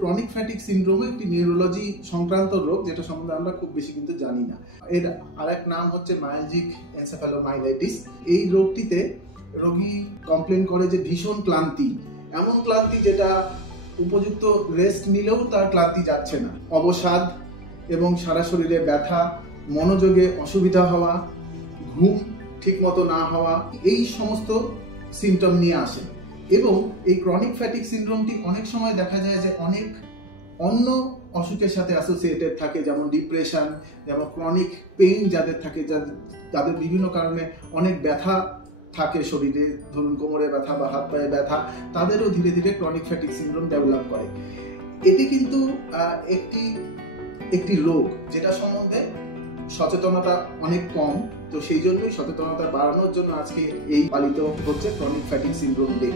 Chronic fatigue syndrome একটি neurology সংক্রান্ত রোগ, যেটা সম্বন্ধে আমরা খুব বেশি কিন্তু জানি না। এর আরেক নাম হচ্ছে মায়ালজিক এনসেফ্যালোমাইলাইটিস। এই রোগটিতে রোগী কমপ্লেন করে যে ভীষণ ক্লান্তি, এমন ক্লান্তি যেটা উপযুক্ত রেস্ট নিলেও তার ক্লান্তি যাচ্ছে না, অবসাদ এবং সারা শরীরে ব্যথা, মনোযোগে অসুবিধা হওয়া, ঘুম ঠিকমতো না হওয়া, এই সমস্ত সিমটম নিয়ে আসে। এবং এই ক্রনিক ফ্যাটিক সিনড্রোমটি অনেক সময় দেখা যায় যে অনেক অন্য অসুখের সাথে অ্যাসোসিয়েটেড থাকে, যেমন ডিপ্রেশন, যেমন ক্রনিক পেইন যাদের থাকে, যাদের বিভিন্ন কারণে অনেক ব্যথা থাকে শরীরে, ধরুন কোমরে ব্যথা বা হাত পায়ে ব্যথা, তাদেরও ধীরে ধীরে ক্রনিক ফ্যাটিক সিনড্রোম ডেভেলপ করে। এটি কিন্তু একটি রোগ যেটা সম্বন্ধে সচেতনতা অনেক কম, তো সেই জন্যই সচেতনতা বাড়ানোর জন্য আজকে এই পালিত হচ্ছে ক্রনিক ফ্যাটিক সিনড্রোম ডে।